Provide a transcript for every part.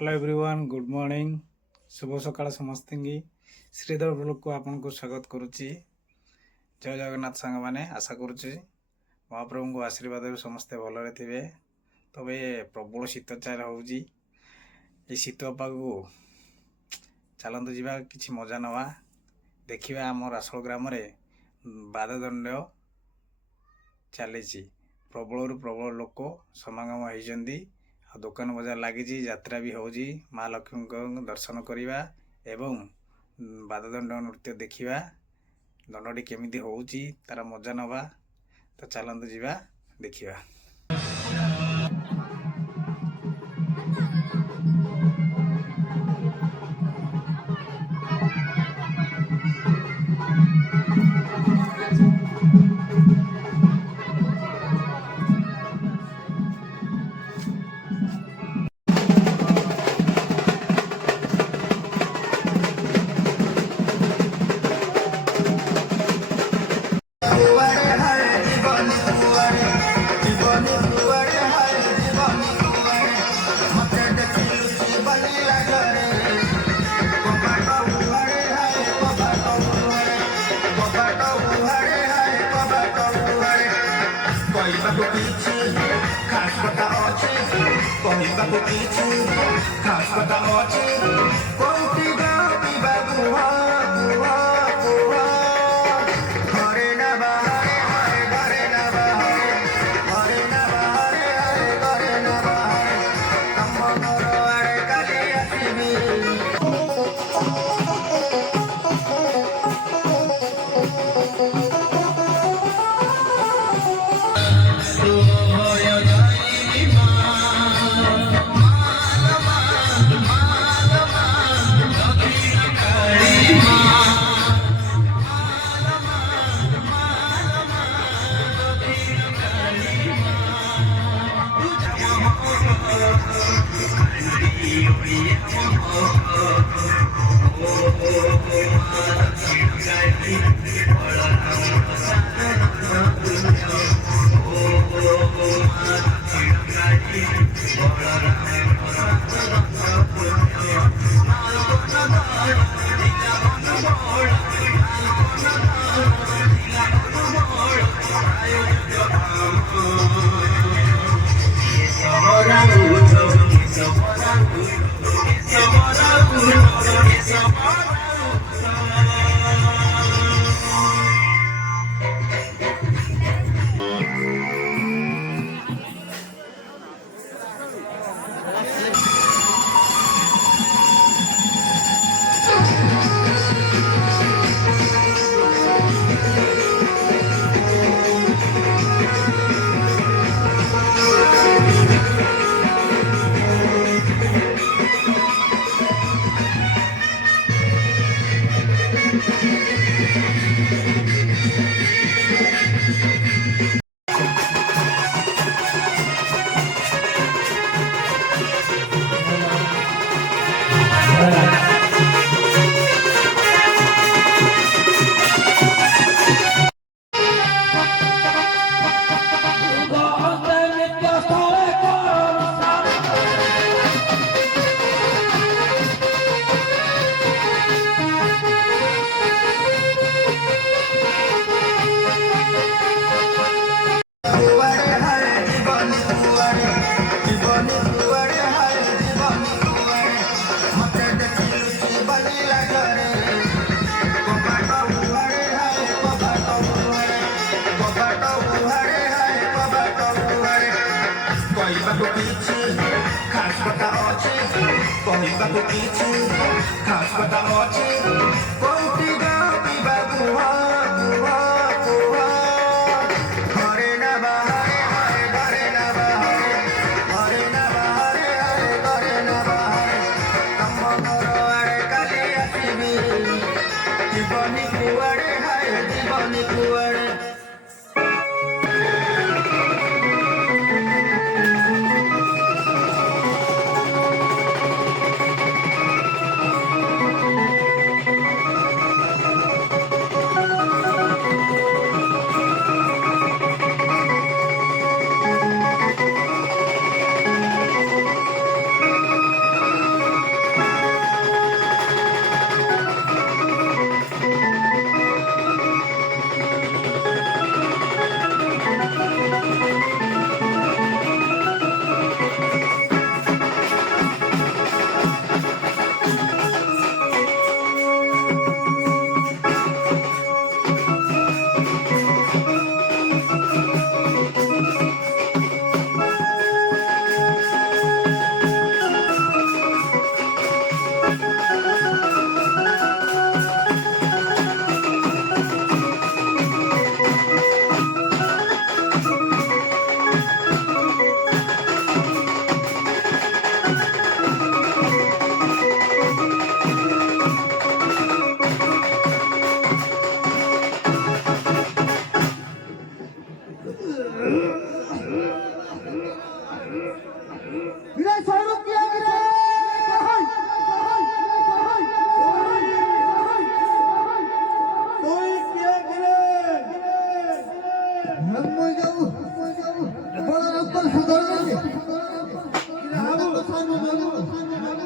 Hello everyone good morning शुभ सकाळ समस्तिंगी Shridhar blog को आपन को स्वागत करुच्ची। जय जगन्नाथ सांग माने आशा करुच्ची महाप्रभु को आशीर्वाद समस्ते भलरे थे। तबे प्रबल शीत चाल होउची ए शीत पाग चलतु जा कि मजा नवा देखा आम रासोल ग्राम बाददंड चली प्रबल प्रबल लोक समागम होती। दुकान बजार लगी यात्रा भी होजी माँ लक्ष्मी को दर्शन करवा एवं बाददंड नृत्य देखा दंडी केमी होची तार मजा नवा। तो चलतु जा देखा।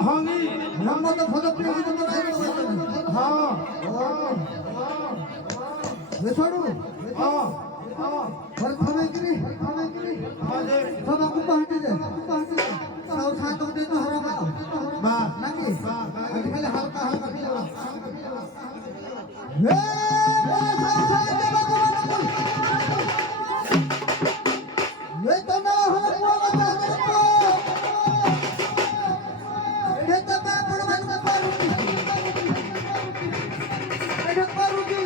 हाँ जी हम तो फल प्रिय को बनाए हाँ वे छोड़ू हाँ और खाने के लिए हाँ जी सब आपको पहुंचे जाए साव साथ होते तो हरा बा ना कि खाली हल्का हल्का पिया हे साव साथ के बाबू ये तो ना हो पूरा बता को ये तो मैं पूरा बता पारूंगी मैं पारूंगी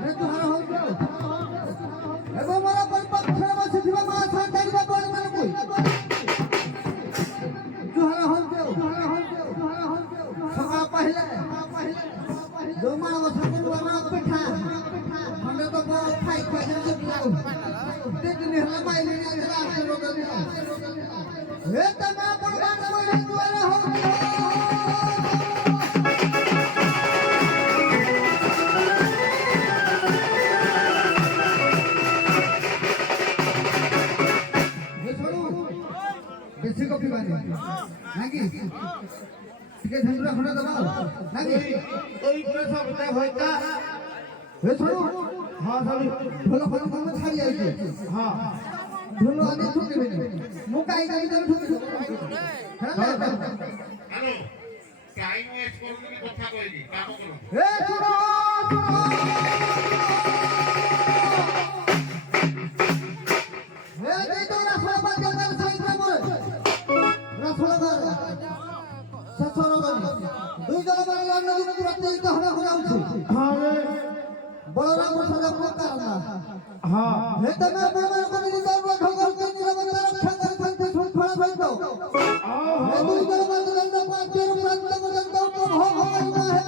मैं तो हरा हो गया एगो मोरा पर पत्थर बस दिवा मा था करबा बोल मन कोई जुहरा हो गयो सका पहले दो मार बस को वना पिठा हमने तो बहुत खाई खाई के लाओ देख निहला माइले निहला से रोग दिया हे तना परवान कोई जुहरा हो गयो बेसी कॉफी बानी नाकी ठीक है धंधुरा खड़ा दबाओ नाकी कोई पूरा सब बता होता हे छोड़ो हाँ सभी ढोलो फल फल में छाड़ी आई थी हाँ ढोलो आने ठुके में मुकाई का इधर ठुके हेलो टाइम वेस्ट करने की কথা কইনি কাম করো हे छोड़ो हे दे तो रसोड़ा पर जंगल साइड में मोरे रसोड़ा घर ससुर घर दुई जगह पर लड़ने की तुरंत ही कहना हो जाऊँ हाँ रे बलराम सदा को करना हाँ हे तना बलराम को नहीं जाओ भगवान के निरंतर रक्षा कर संते सुन खड़ा बैठ दो हे दुई जगह पर लड़ने को के प्रांत को जनता को हो ना है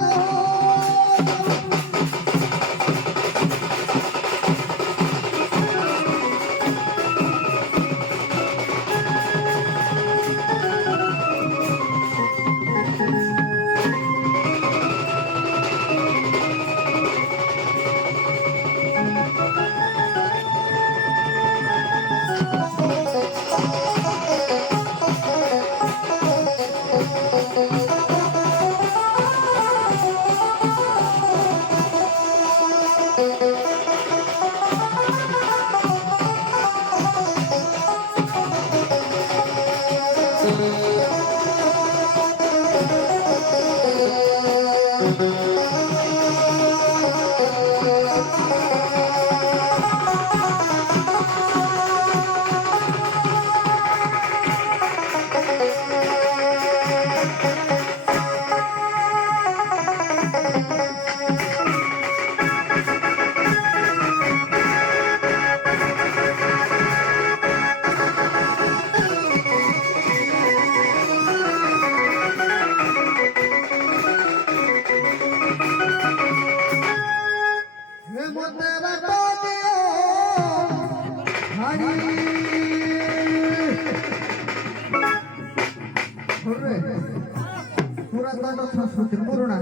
संस्कृति पुराना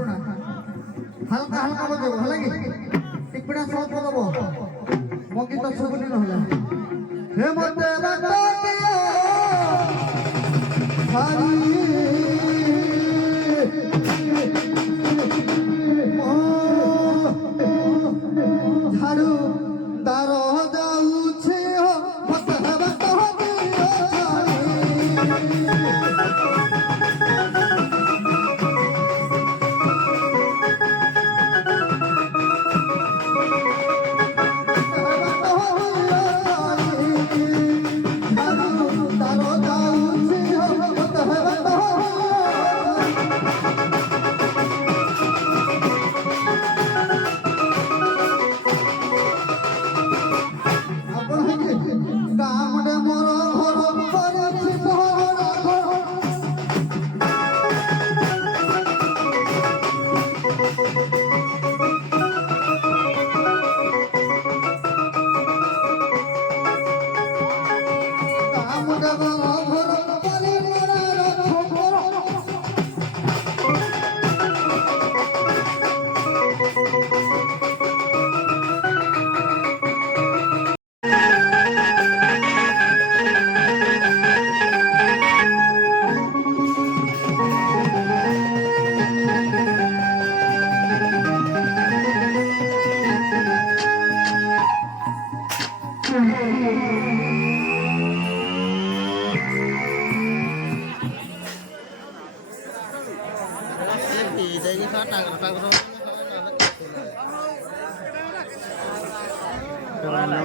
हल्का हल्का बजाओ हलागी टिकड़ा सब बजाबो मकी तो सुबुनी रहला हे मते बजाओ झाड़ू दारो जाउछे हो मते बजाओ कामुडे मोर घर पर छिपहरा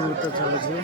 ନୃତ୍ୟ ଚାଲୁଛି।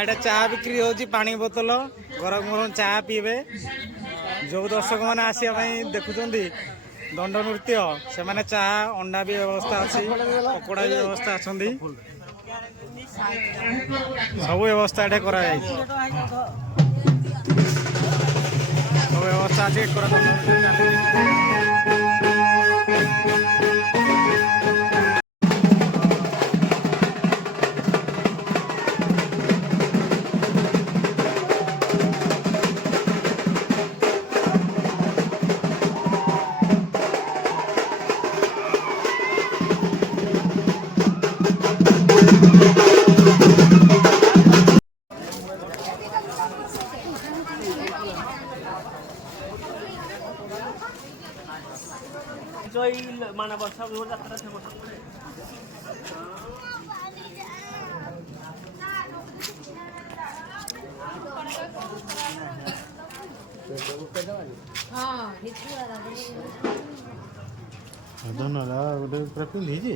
ଏଇଟା ଚାହା ବିକ୍ରି ହେଉଛି, ପାଣି ବୋତଲ, ଗରମ ଗରମ ଚାହା ପିଇବେ। ଯେଉଁ ଦର୍ଶକମାନେ ଆସିବା ପାଇଁ ଦେଖୁଛନ୍ତି ଦଣ୍ଡ ନୃତ୍ୟ, ସେମାନେ ଚାହା, ଅଣ୍ଡା ବି ବ୍ୟବସ୍ଥା ଅଛି, ପକୋଡ଼ା ବି ବ୍ୟବସ୍ଥା ଅଛନ୍ତି, ସବୁ ବ୍ୟବସ୍ଥା ଏଠି କରାଯାଇଛି। ସବୁ ବ୍ୟବସ୍ଥା ଅଛି। ଗୋଟେ ପିନ୍ଧିଛି।